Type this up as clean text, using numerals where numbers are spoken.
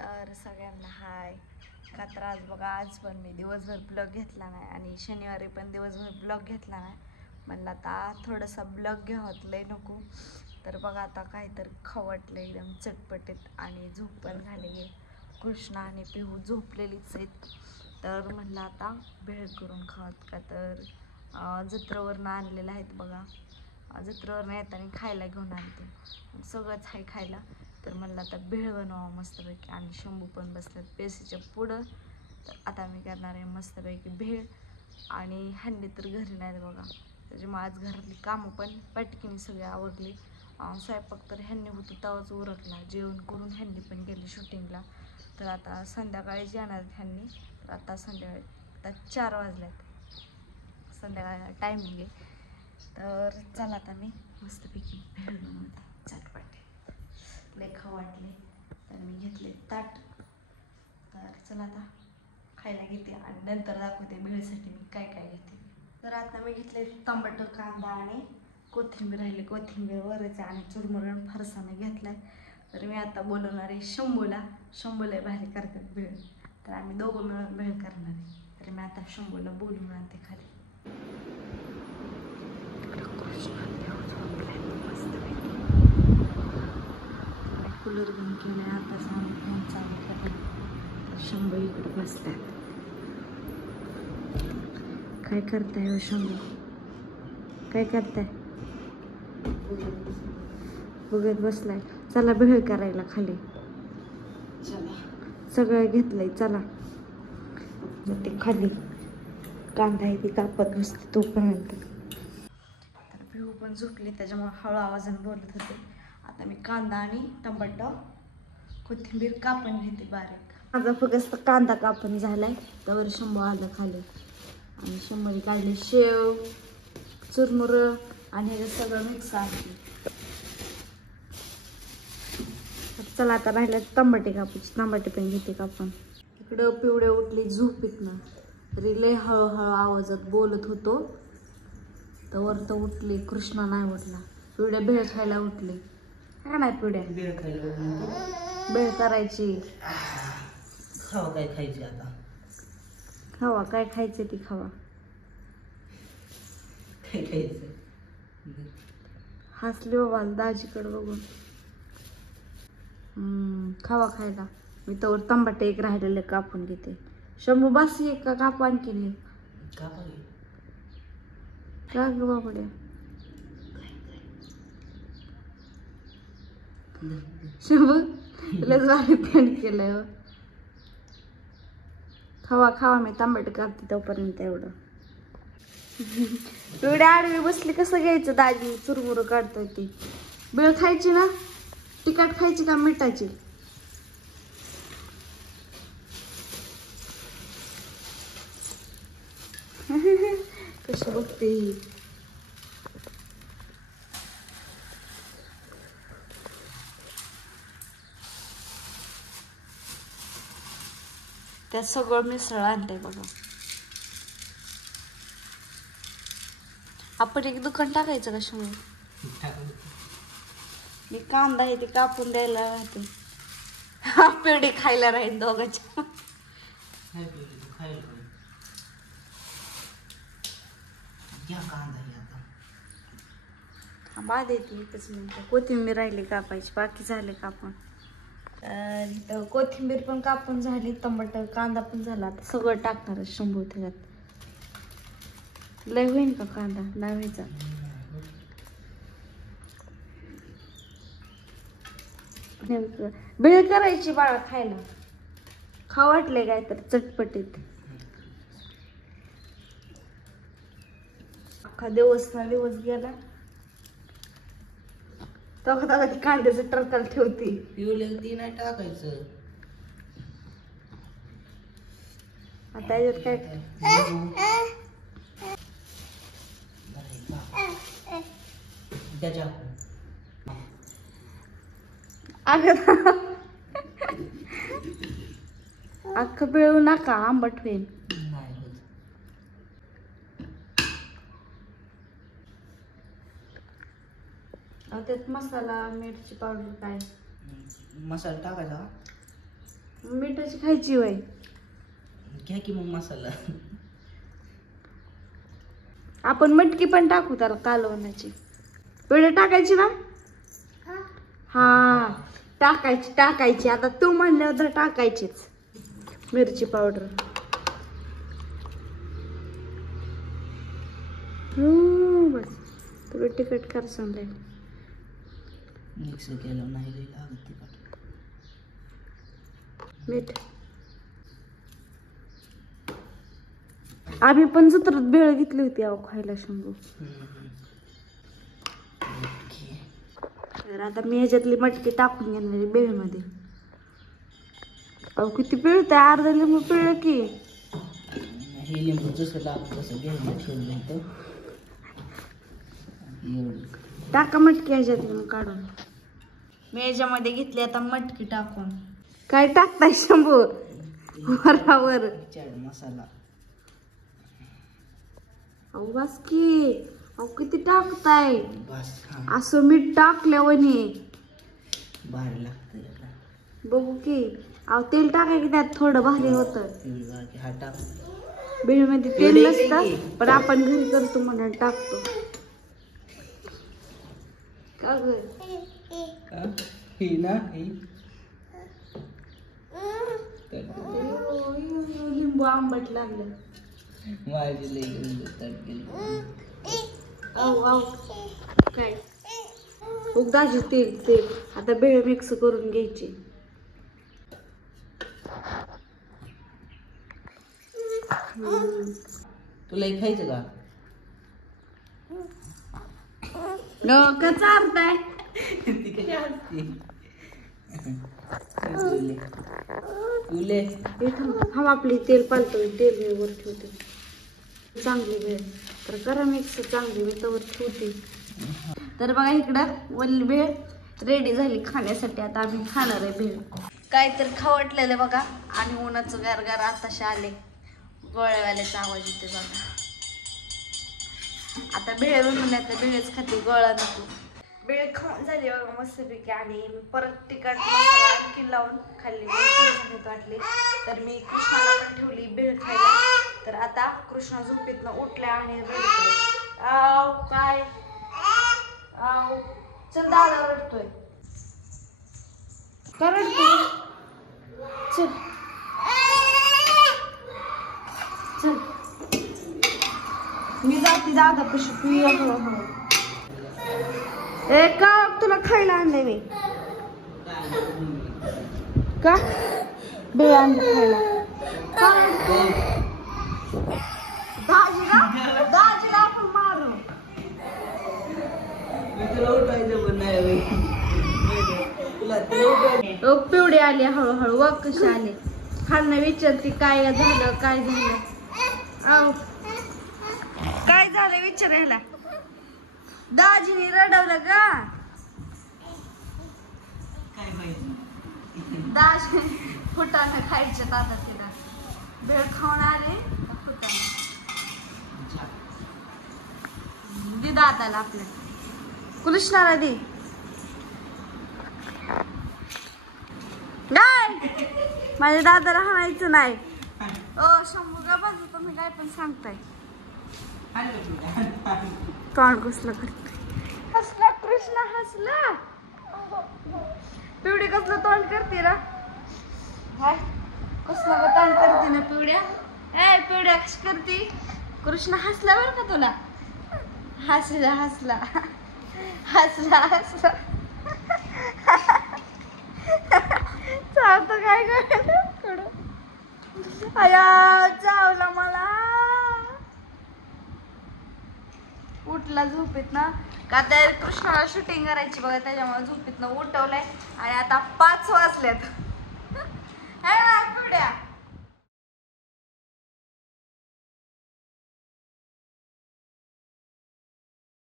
तर सगळ्यांना हाय. का तर आज बघा, आज पण मी दिवसभर ब्लॉग घेतला नाही आणि शनिवारी पण दिवसभर ब्लॉग घेतला नाही. म्हणलं आता थोडासा ब्लॉग घ्यावं, लय नको. तर बघा आता काहीतरी खवटलं एकदम चटपटीत आणि झोप पण झाली आहे. कृष्णा आणि पिहू झोपलेलीच आहेत. तर म्हणलं आता भेळ करून खावत. का तर जत्रेवरनं आणलेलं आहेत बघा. जत्रेवरनं येताना खायला घेऊन आणते, सगळंच आहे खायला. तर म्हणलं आता भेळ बनवावं मस्तपैकी. आणि शंभू पण बसल्यात पेसीच्या पुढं. तर आता मी करणार आहे मस्तपैकी भेळ. आणि ह्यांनी तर घरी नाहीत बघा, त्याच्यामुळे आज घरातली कामं पण पटकीने सगळी आवरली. स्वयंपाक तर ह्यांनी होतं तेव्हाच उरकला. जेवण करून ह्यांनी पण गेले शूटिंगला. तर आता संध्याकाळीच येणार आहेत ह्यांनी. तर आता संध्याकाळी आता 4 वाजल्यात, संध्याकाळी टायमिंग आहे. तर चला आता मी मस्तपैकी भेळ बनवते चटपटे. लय खाऊ वाटले तर मी घेतले ताट. तर चला आता खायला घेते आणि नंतर दाखवते भेळीसाठी मी काय काय घेते. तर आता मी घेतले टोमॅटो, कांदा आणि कोथिंबीर राहिली. कोथिंबीर वरच आणि चुरमुरण फरसाने घेतलाय. तर मी आता बोलवणार आहे शंभूला. शंभूला भारी करतात भेळ, तर आम्ही दोघं मिळून भेळ करणार आहे. तर मी आता शंभूला बोलवून आणते खाली. कूलर बंद केले, आता आम्ही फोन चालू केला. तर शंभू इकडे बसतात. काय करताय हो शंभू, काय करताय? बघत बसलाय. चला भेळ करायला खाली. सगळं घेतलंय, चला ते खाली. कांदा आहे ती कापत बसते तोपर्यंत. तर पिहू पण झोपली, त्याच्यामुळे हळू आवाजाने बोलत होते. आता मी कांदा आणि टमाटर, कोथिंबीर कापून घेते बारीक. माझा फक्त कांदा कापून झालाय तर शंभू आलं खाली. आणि शंभूने काढले शेव, चुरमुर आणि हे सगळं मिक्स आहे. चला आता राहिलं टमाटे कापायचे. टमाटे पण घेते कापून. इकडं पिवळे उठली झोपीतनं, तरी लय हळूहळू आवाजात बोलत होतो. तर वरतं उठली. कृष्णा नाही उठला. पिवड्या भेळ खायला उठली. का नाही पिवड्या? भेळ खायला, भेळ करायची. खावा काय खायची आता? खावा काय खायचं ती खावा. काय खायचं? हसली बाबा दाजीकडे बघून. खावा खायला. मी तर टमाटे एक राहिलेले कापून घेते. शंभू बासी एक का कापू आणखीन? का ग बाबड्या? शंभू लस भारी पेंट केलंय. खावा खावा, मी टमाटे कापते तोपर्यंत. एवढं एवढ्या आडवी बसली कसं घ्यायचं? दाजी चुरमुर काढतोय ती. बेळ खायची ना? तिखट खायची का मिठाची? कशी बघते ही. त्यात सगळं मिसळ आणलंय बघा. आपण एक दुकान टाकायचं का शंभू? मी कांदा आहे ते कापून द्यायला राहते. पेढे खायला राहील दोघांच्या. बाद येते एकच मिनिट. कोथिंबीर राहिली कापायची, बाकी झाले कापून. तर कोथिंबीर पण कापून झाली, टमाटर कांदा पण झाला. आता सगळं टाकणार शंभू त्याच्यात. लय होईन का कांदा? लावायचा. भेळ करायची बाळा खायला. खाऊ वाटले काय तर चटपटीत. अख्खा दिवस ना दिवस गेला. तेव्हा ती कांद्याचं टरकाल ठेवती. ती नाही टाकायचं आता याच्यात काय. अख्खं पिळू नका, आंबट होईल. त्यात मसाला, मिरची पावडर काय मसाला टाकायचा. मिरची खायची वय घ्या की मग मसाला. आपण मटकी पण टाकू त्याला कालवण्याची. वेळ टाकायची ना. हा टाकायची आता तू म्हणल्यावर तर टाकायचीच मिरची पावडर. बस तुला तिखट कर सांगले. मिक्स केलं नाही लागत तिखट. मीठ. आम्ही पण जत्रात भेळ घेतली होती अहो खायला शंभू. तर आता मी ह्याच्यातली मटकी टाकून घेणार भेळमध्ये. अहो किती पिळत आहे, अर्धा लिंबू पिळलं की. हे लिंबू जसं लागतं तसं घ्यायला ठेवलं होतं. टाका मटकी ह्याच्यातली मग काढून. मी ह्याच्यामध्ये घेतली आता मटकी टाकून. काय टाकताय शंभू वरावर? चाट मसाला. अहो बस की. अहो किती टाकताय. बस असं मीठ टाकल्यावनी भारी लागतं. बघू की. अहो तेल टाकाय की त्यात थोडं भारी होतं. हा टाक. भेळमध्ये तेल नसतं पण आपण घरी करतो म्हणून टाकतो. का ग ही ना ही लिंबू आंबट लागलं. माझी लई लिंबू तट गेली. काय उगदाची तेल आता भेळ मिक्स करून घ्यायची. तुला हे खायचं का? कसा आणताय? ती कशी असते? तुले हा आपली तेल पालतोय. तेल मी वर ठेवते. चांगली भेळ तर करा मिक्स चांगली मी तवर ठेवते. तर बघा इकडं वल्ली भेळ रेडी झाली खाण्यासाठी. आता आम्ही खाणार आहे भेळ. काय तर खावटलेलं बघा आणि उन्हाचं गारगार आताशा आले. गोळ्यावाल्याचा आवाज येते बघा. आता भेळ बनवून येते. भेळच खाते गोळा नको. भेळ खाऊन झाली बघा मस्तपैकी. आणि परत तिखट मसाला आणखी लावून खाल्ली वाटली. तर मी कृष्णाला पण ठेवली भेळ खायला. तर आता कृष्णा झोपेतनं उठल्या आणि रडतोय. आव काय आव चल दादा रडतोय. का रडतोय? चल चल मी जाते दादा पशी पिऊया हळूहळू. ए का तुला खायला आणलंय मी. का भेळ आणलं खायला. दाजीला आपण मारू. पिवडे आले हळूहळू. व कसे आले खाल्लं विचारते काय झालं काय झालं. आव काय झालं विचारायला. दाजीने रडवलं का? दाजी फुटाणं खायचं आता तिला. भेळ खाऊन आले फुटाणं दे दादाला आपल्या. कृष्णाला दे. काय माझ्या दादाला हाणायचं नाही. ओ शंभू का बघ तुम्ही काय पण सांगताय. तोंड कसलं करते. हसला कृष्णा हसला. पिवडी कसलं तोंड करते ना. हाय कसलं तोंड करते ना पिवड्या. ए पिवड्या कशी करते. कृष्णा हसला बरं का तुला. हसला हसला हसला हसला. चालतं काय करायला. अया चावला मला. उठला झोपेत ना. का तर कृष्णाला शूटिंग करायची बघा त्याच्यामुळे झोपेतनं उठवलंय. आणि आता 5 वाजल्यात.